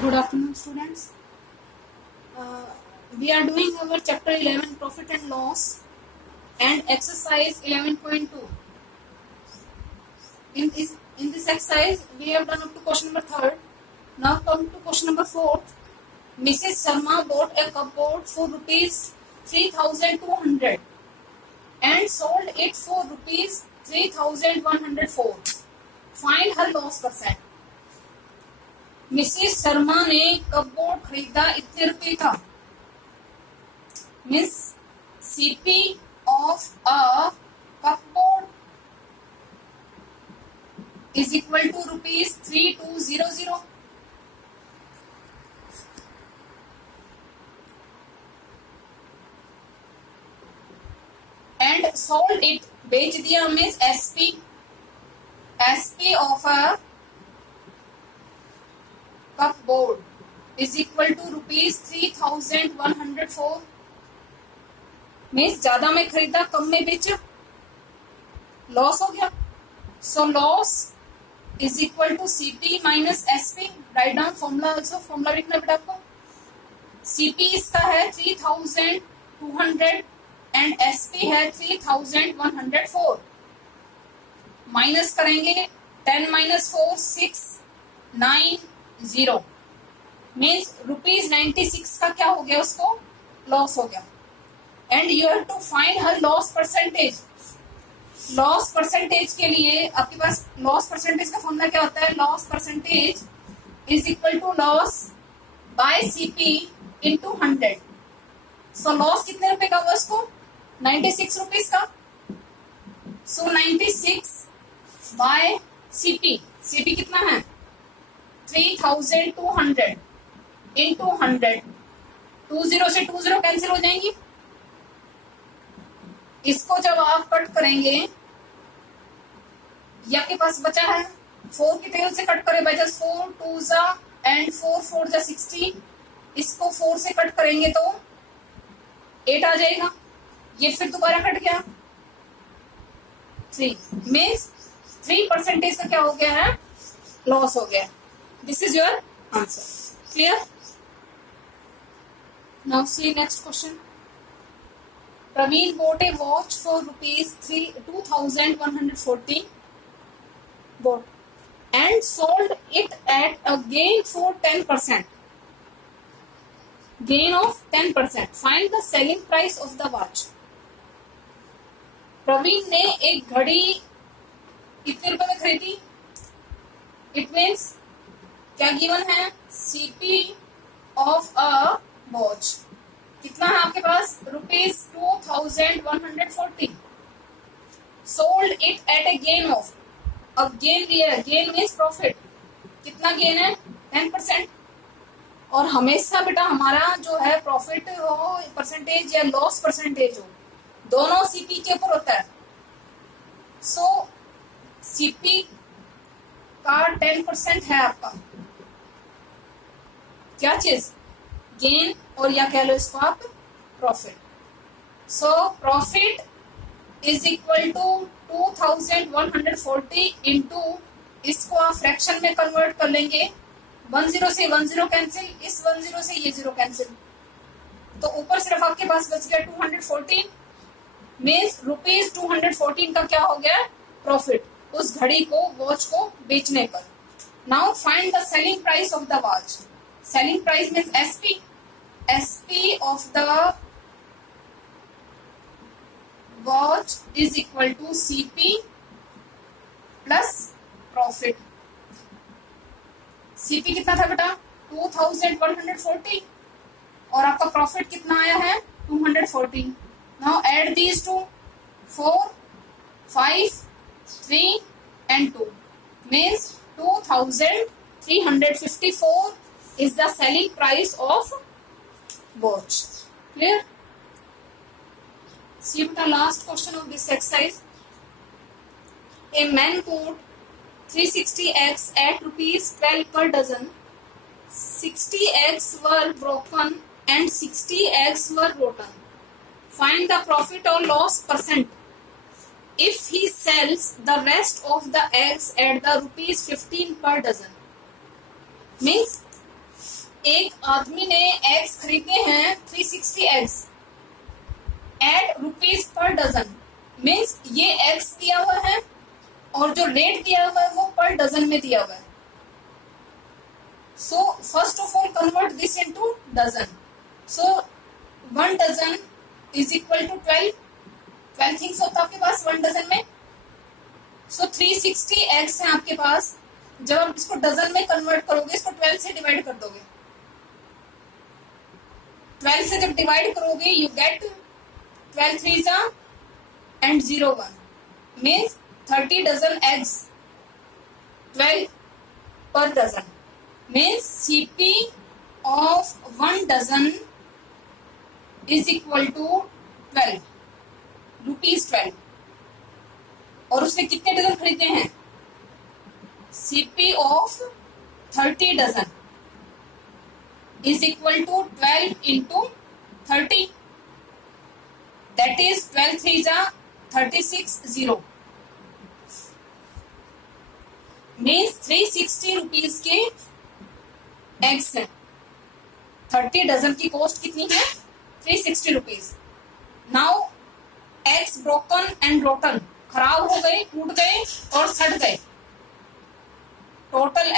Good afternoon, students. We are doing our chapter 11 profit and loss and exercise 11.2. In this exercise, we have done up to question number 3rd. Now come to question number 4th. Mrs. Sharma bought a cupboard for rupees 3,200 and sold it for rupees 3,104. Find her loss percent. Mrs Sharma ने cupboard खरीदा इतने रुपए का. Miss CP of a cupboard is equal to rupees 3200 and sold it, बेच दिया Miss SP of a cupboard is equal to rupees 3104. Means ज्यादा में खरीदा कम में बेचा, लॉस हो गया. So loss is equal to CP minus SP. Write down formula, also formula लिखना बेटा आपको. सीपी इसका है 3200 एंड एसपी है 3104. माइनस करेंगे 10 माइनस 4 6 9 0 मीन्स रुपीज 96 का क्या हो गया, उसको लॉस हो गया. And you have to find her loss percentage. Loss percentage के लिए आपके पास लॉस परसेंटेज का फॉर्मूला क्या होता है? Loss percentage is equal to loss by CP into 100. So loss कितने रुपए का हुआ उसको? 96 रुपीज का. सो 96 बाय सीपी. सीपी कितना है? 3200 इंटू 100. 20 से 20 कैंसिल हो जाएंगी. इसको जब आप कट करेंगे, ये आपके पास बचा है 4 की टेबल से कट करे बाई जस्ट 4 2 जा एंड 4 4 जा 16. इसको 4 से कट करेंगे तो 8 आ जाएगा. ये फिर दोबारा कट गया 3. मीन्स 3% का क्या हो गया है? लॉस हो गया. This is your answer. Clear? Now see next question. Praveen bought a watch for rupees 2140 bought and sold it at a gain for 10%. Gain of 10%. Find the selling price of the watch. Praveen ने एक घड़ी कितने रुपए में खरीदी? It means क्या given है? CP of a watch कितना है आपके पास? Rupees 2140. Sold it at a gain of. अब गेन दिया है, गेन मीन्स प्रॉफिट. कितना गेन है? 10%. और हमेशा बेटा हमारा जो है प्रॉफिट हो परसेंटेज या लॉस परसेंटेज हो, दोनों सीपी के ऊपर होता है. सो सीपी का 10% है आपका क्या चीज? गेन, और या कह लो इसको आप profit. So profit is equal to 2140 into, इसको आप फ्रैक्शन में कन्वर्ट कर लेंगे. 10 से 10 कैंसिल, इस 10 से ये 0 कैंसिल, तो ऊपर सिर्फ आपके पास बच गया 214. मीन्स रुपीज 214 का क्या हो गया? प्रॉफिट, उस घड़ी को, वॉच को बेचने पर. Now find the selling price of the watch. Selling price means SP. SP of the watch is equal to CP plus profit. CP कितना था बेटा? 2140 और आपका प्रॉफिट कितना आया है? 214. Now add these two. 4 5 3 and 2 means 2354 is the selling price of watch. Clear? See the last question of this exercise. A man bought 360 eggs at rupees 12 per dozen. 60 eggs were broken and 60 eggs were rotten. Find the profit or loss percent if he sells the rest of the eggs at the rupees 15 per dozen. Means एक आदमी ने eggs खरीदे हैं 360 eggs eight rupees per dozen, means ये eggs दिया हुआ है और जो रेट दिया हुआ है वो पर डजन में दिया हुआ है. So first of all convert this into dozen. So 1 dozen is equal to 12 things होता है आपके पास 1 डजन में. सो 360 एग्स है आपके पास. जब आप इसको डजन में कन्वर्ट करोगे, इसको 12 से डिवाइड कर दोगे. 12 से जब डिवाइड करोगे यू गेट 12 3 जा and 0 1 means 30 dozen eggs 12 per dozen means CP of 1 dozen is equal to 12 rupees 12. और उसने कितने डजन खरीदे हैं? CP of 30 dozen is equal to 12 into 30. That is 12 3 जा 36 0. Means 360 रुपीज के एग्स है. 30 डजन की कॉस्ट कितनी है? 360 rupees. Now eggs broken and rotten, खराब हो गए, टूट गए और सड़ गए. Total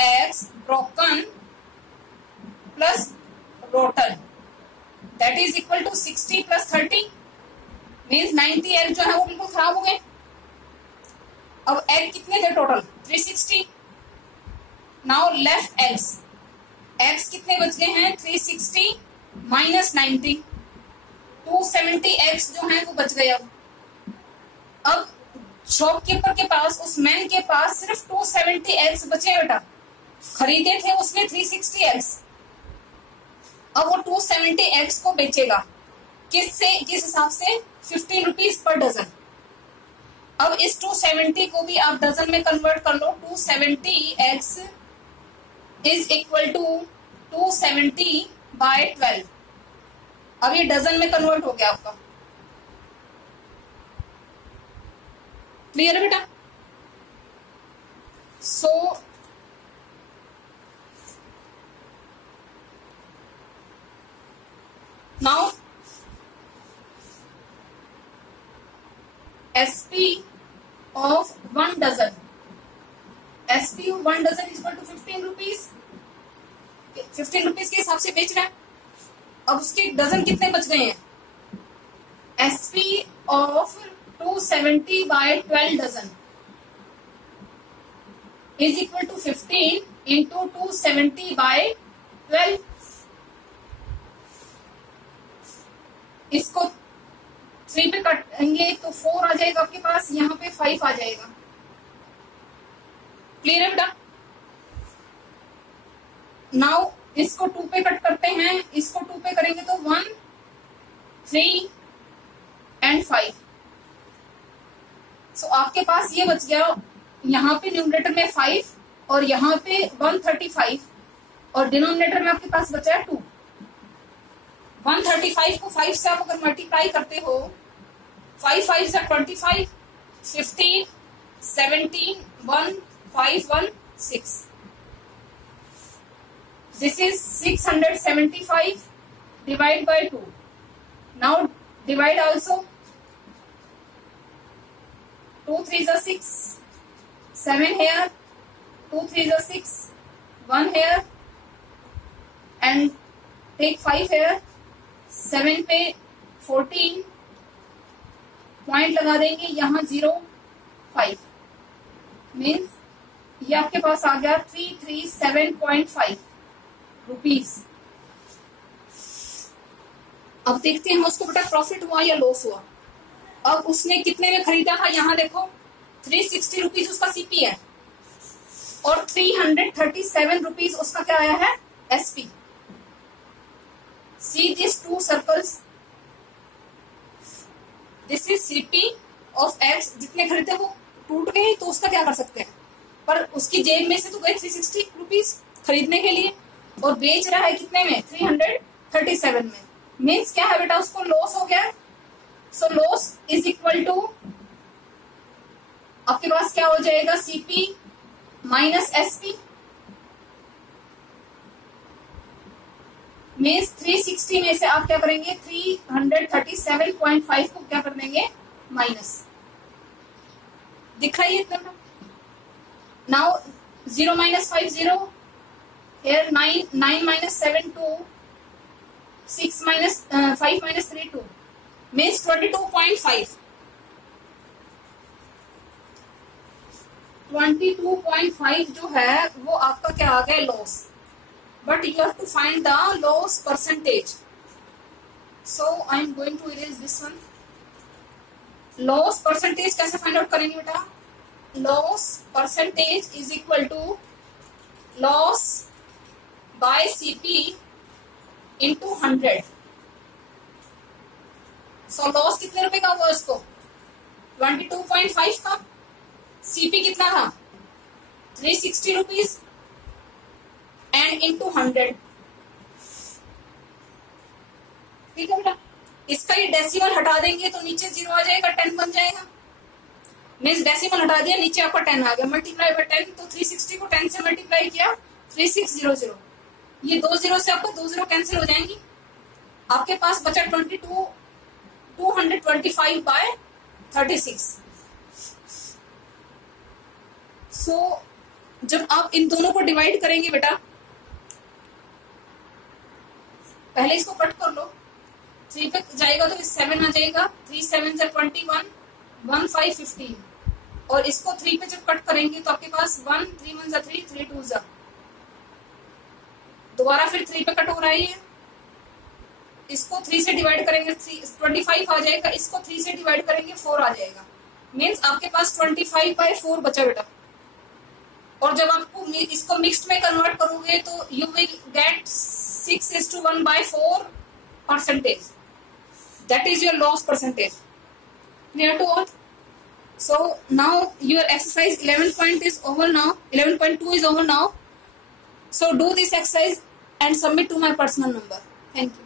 eggs broken plus rotten that is equal to 60 plus 30 means 90 egg जो है वो बिल्कुल खराब हो गए. अब एग कितने थे टोटल? 360. नाउ लेफ्ट एग्स कितने बच गए हैं? 360 माइनस 90 270 एग्स जो है वो बच गए. अब शॉपकीपर के पास, उस मैन के पास सिर्फ 270 एग्स बचे बेटा. खरीदे थे उसने 360 एग्स. अब वो 270 एग्स को बेचेगा किस हिसाब से? 15 रुपीज पर डजन. अब इस 270 को भी आप डजन में कन्वर्ट कर लो. 270 eggs is equal to 270 by 12. अब ये डजन में कन्वर्ट हो गया आपका. क्लियर है बेटा? So now SP of 1 dozen, SP of 1 dozen is equal to 15 rupees. 15 rupees के हिसाब से बेच रहा है. अब उसके डजन कितने बच गए हैं? SP of 270 by 12 dozen is equal to 15 into 270 by 12. इसको 3 पे कटेंगे तो 4 आ जाएगा आपके पास, यहाँ पे 5 आ जाएगा. क्लियर है बेटा? नाउ इसको 2 पे कट करते हैं. इसको 2 पे करेंगे तो 1 3 एंड 5. सो आपके पास ये बच गया. यहाँ पे न्यूमरेटर में 5 और यहाँ पे 135 और डिनोमिनेटर में आपके पास बचा है 2. 135 को 5 से आप अगर मल्टीप्लाई करते हो, 5 5 से 25 15 17 1 5 1 6. This is 675 divide by 2. Now divide also. 2 3 is 6, 7 here, 2 3 is 6, 1 here and take 5 here. 7 पे 14 पॉइंट लगा देंगे, यहाँ 0 5 मीन्स ये आपके पास आ गया 337.5 रुपीज. अब देखते हैं उसको बेटा प्रॉफिट हुआ या लॉस हुआ. अब उसने कितने में खरीदा था? यहाँ देखो 360 रुपीज उसका CP है और 337 रुपीज उसका क्या आया है? SP. See these 2 circles. This is CP of X. जितने खरीदे वो टूट गए तो उसका क्या कर सकते हैं, पर उसकी जेब में से तो गए 360 रुपीज खरीदने के लिए और बेच रहा है कितने में? 337 में. मीन्स क्या है बेटा? उसको लॉस हो गया. So loss is equal to आपके पास क्या हो जाएगा? CP minus SP. मीन्स 360 में से आप क्या करेंगे 337.5 को क्या कर देंगे माइनस। दिख रहा है ये इतना। Now 0 minus 5 0 here 9 minus 7 2 6 minus 5 minus 3 2 means 22.5 22.5 जो है वो आपका क्या आ गया loss. But you have to find the loss percentage. So I am going to erase this one. Loss percentage कैसे फाइंड आउट करेंगे बेटा? Loss percentage is equal to loss by CP into 100। So loss कितने रुपए का हुआ इसको 22.5 का। CP कितना था 360 रुपीज एंड इंटू 100। ठीक है बेटा। इसका ये डेसिमल हटा देंगे तो नीचे 0 आ जाएगा 10 बन जाएगा। मीन्स डेसिमल हटा दिया नीचे आपका 10 आ गया मल्टीप्लाई बाय 10 तो 360 को 10 से मल्टीप्लाई किया 3600। ये 2 0 से आपको 2 0 कैंसिल हो जाएंगी। आपके पास बचा 225 बाय 36। सो जब आप इन दोनों को डिवाइड करेंगे बेटा पहले इसको कट कर लो 3 पे जाएगा तो 7 आ जाएगा 3 7 21 1 5 15 और इसको 3 पे जब कट करेंगे तो आपके पास 1 3 1 3 3 2 दोबारा फिर 3 पे कट हो रहा है ये। इसको 3 से डिवाइड करेंगे 25 आ जाएगा। इसको 3 से डिवाइड करेंगे 4 आ जाएगा। मीन्स आपके पास 25/4 बचा बेटा। और जब आपको इसको मिक्स्ड में कन्वर्ट करोगे तो you will get 6:1/4 percentage. That is your loss percentage. Clear to all? So now your exercise 11.2 is over now. So do this exercise and submit to my personal number. Thank you.